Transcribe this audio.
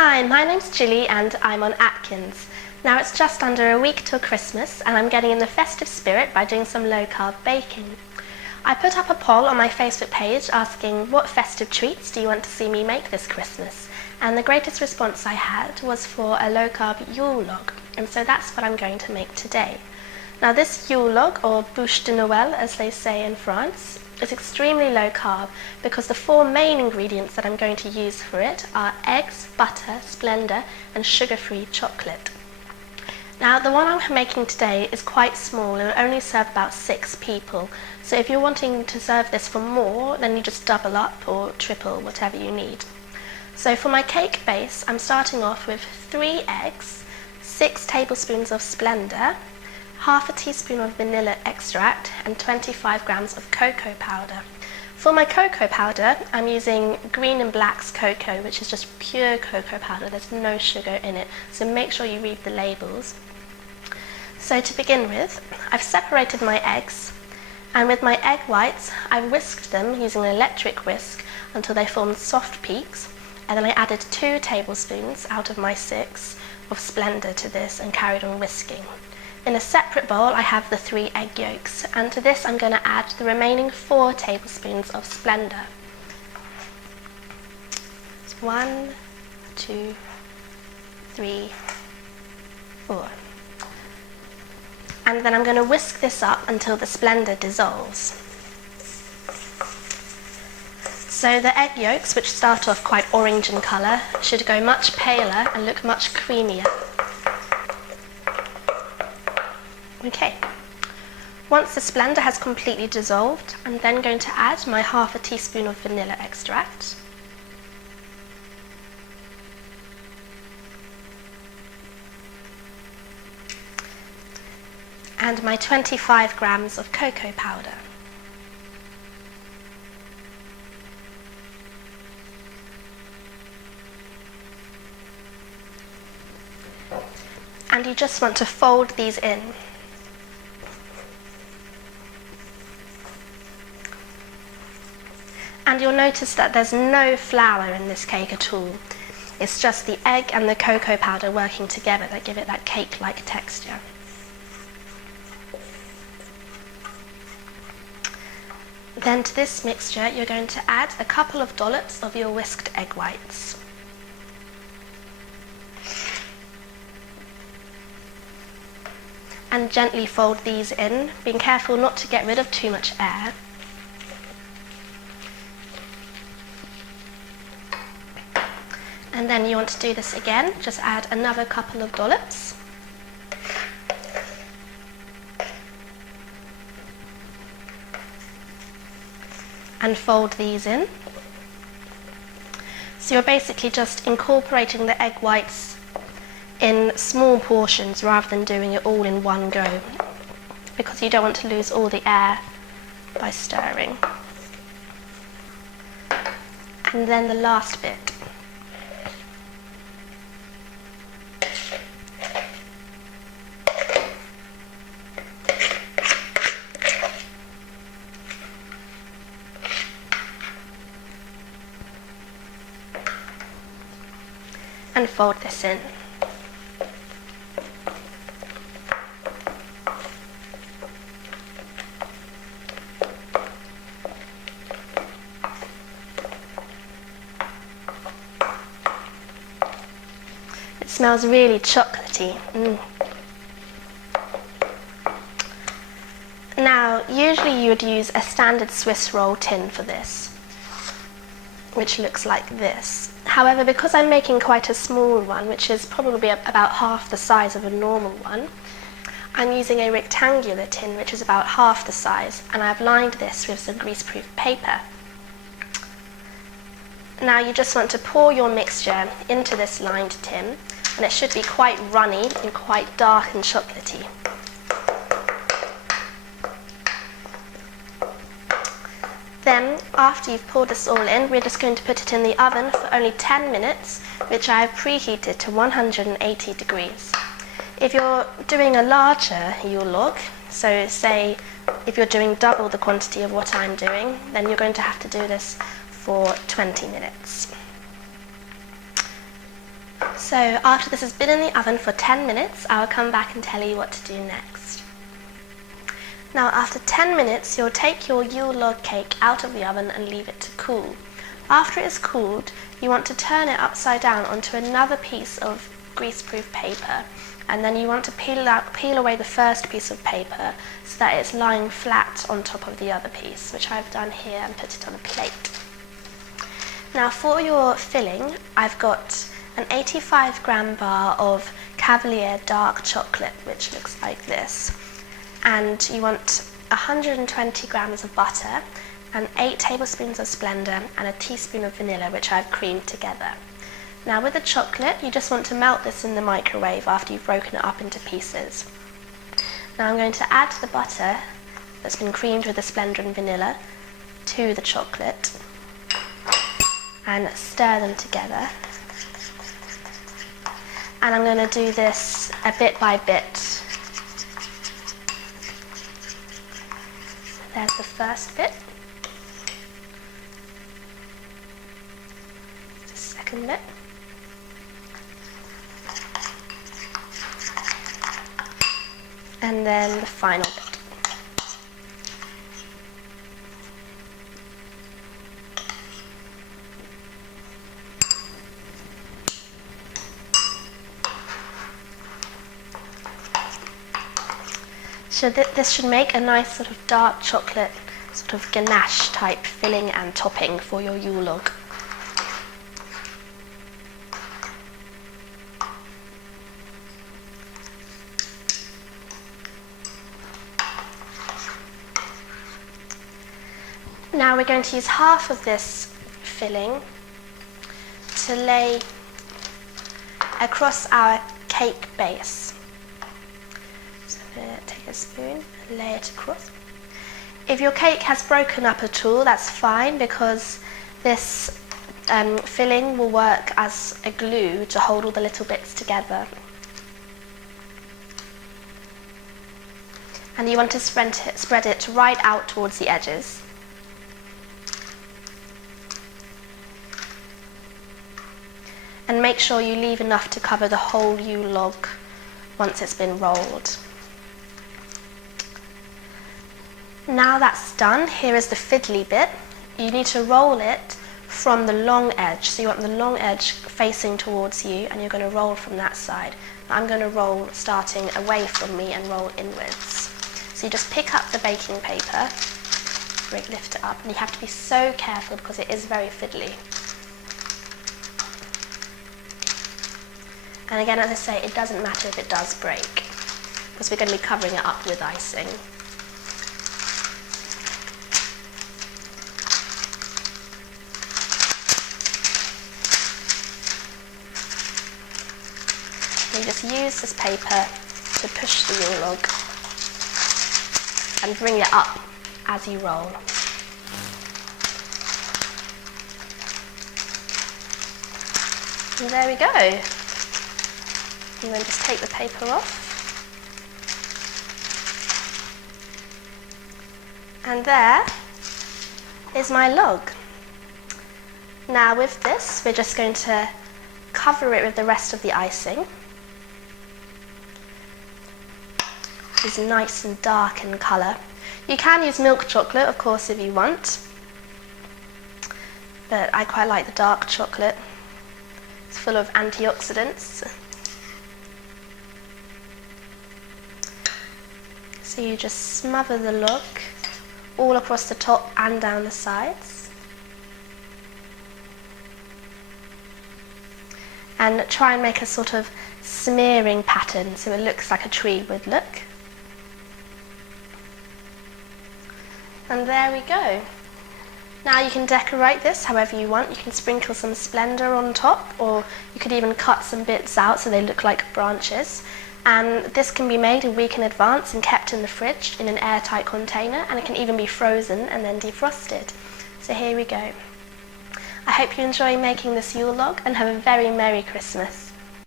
Hi, my name's Jilly and I'm on Atkins. Now it's just under a week till Christmas and I'm getting in the festive spirit by doing some low-carb baking. I put up a poll on my Facebook page asking what festive treats do you want to see me make this Christmas, and the greatest response I had was for a low-carb Yule log, and so that's what I'm going to make today. Now this Yule log, or bûche de Noël as they say in France, is extremely low carb because the four main ingredients that I'm going to use for it are eggs, butter, Splenda and sugar-free chocolate. Now the one I'm making today is quite small and will only serve about 6 people, so if you're wanting to serve this for more then you just double up or triple, whatever you need. So for my cake base I'm starting off with 3 eggs, 6 tablespoons of Splenda, half a teaspoon of vanilla extract and 25 grams of cocoa powder. For my cocoa powder, I'm using Green and Black's cocoa, which is just pure cocoa powder. There's no sugar in it, so make sure you read the labels. So to begin with, I've separated my eggs, and with my egg whites, I've whisked them using an electric whisk until they formed soft peaks, and then I added 2 tablespoons out of my 6 of Splenda to this and carried on whisking. In a separate bowl I have the 3 egg yolks, and to this I'm going to add the remaining 4 tablespoons of Splenda. 1, 2, 3, 4. And then I'm going to whisk this up until the Splenda dissolves. So the egg yolks, which start off quite orange in colour, should go much paler and look much creamier. Okay, once the Splenda has completely dissolved, I'm then going to add my half a teaspoon of vanilla extract, and my 25 grams of cocoa powder. And you just want to fold these in. And you'll notice that there's no flour in this cake at all. It's just the egg and the cocoa powder working together that give it that cake-like texture. Then to this mixture you're going to add a couple of dollops of your whisked egg whites. And gently fold these in, being careful not to get rid of too much air. And then you want to do this again, just add another couple of dollops. And fold these in. So you're basically just incorporating the egg whites in small portions rather than doing it all in one go, because you don't want to lose all the air by stirring. And then the last bit. And fold this in. It smells really chocolatey. Now, usually you would use a standard Swiss roll tin for this, which looks like this. However, because I'm making quite a small one, which is probably about half the size of a normal one, I'm using a rectangular tin which is about half the size, and I've lined this with some greaseproof paper. Now you just want to pour your mixture into this lined tin, and it should be quite runny and quite dark and chocolatey. Then, after you've poured this all in, we're just going to put it in the oven for only 10 minutes, which I have preheated to 180 degrees. If you're doing a larger Yule log, so say if you're doing double the quantity of what I'm doing, then you're going to have to do this for 20 minutes. So after this has been in the oven for 10 minutes, I'll come back and tell you what to do next. Now after 10 minutes, you'll take your Yule log cake out of the oven and leave it to cool. After it is cooled, you want to turn it upside down onto another piece of greaseproof paper, and then you want to peel away the first piece of paper so that it's lying flat on top of the other piece, which I've done here, and put it on a plate. Now for your filling, I've got an 85-gram bar of Cavalier dark chocolate, which looks like this. And you want 120 grams of butter and 8 tablespoons of Splenda and a teaspoon of vanilla, which I've creamed together. Now with the chocolate, you just want to melt this in the microwave after you've broken it up into pieces. Now I'm going to add the butter that's been creamed with the Splenda and vanilla to the chocolate and stir them together. And I'm going to do this a bit by bit. So there's the first bit. The second bit. And then the final bit. So this should make a nice sort of dark chocolate, sort of ganache type filling and topping for your Yule log. Now we're going to use half of this filling to lay across our cake base. So I'm going to take a spoon and lay it across. If your cake has broken up at all, that's fine, because this filling will work as a glue to hold all the little bits together. And you want to spread it right out towards the edges. And make sure you leave enough to cover the whole Yule log once it's been rolled. Now that's done, here is the fiddly bit. You need to roll it from the long edge. So you want the long edge facing towards you, and you're going to roll from that side. I'm going to roll starting away from me and roll inwards. So you just pick up the baking paper, lift it up, and you have to be so careful because it is very fiddly. And again, as I say, it doesn't matter if it does break, because we're going to be covering it up with icing. You just use this paper to push the Yule log and bring it up as you roll. And there we go. And then just take the paper off. And there is my log. Now with this, we're just going to cover it with the rest of the icing. It's nice and dark in colour. You can use milk chocolate, of course, if you want. But I quite like the dark chocolate. It's full of antioxidants. So you just smother the log all across the top and down the sides. And try and make a sort of smearing pattern so it looks like a tree would look. And there we go. Now you can decorate this however you want. You can sprinkle some Splenda on top, or you could even cut some bits out so they look like branches. And this can be made a week in advance and kept in the fridge in an airtight container, and it can even be frozen and then defrosted. So here we go. I hope you enjoy making this Yule log and have a very Merry Christmas.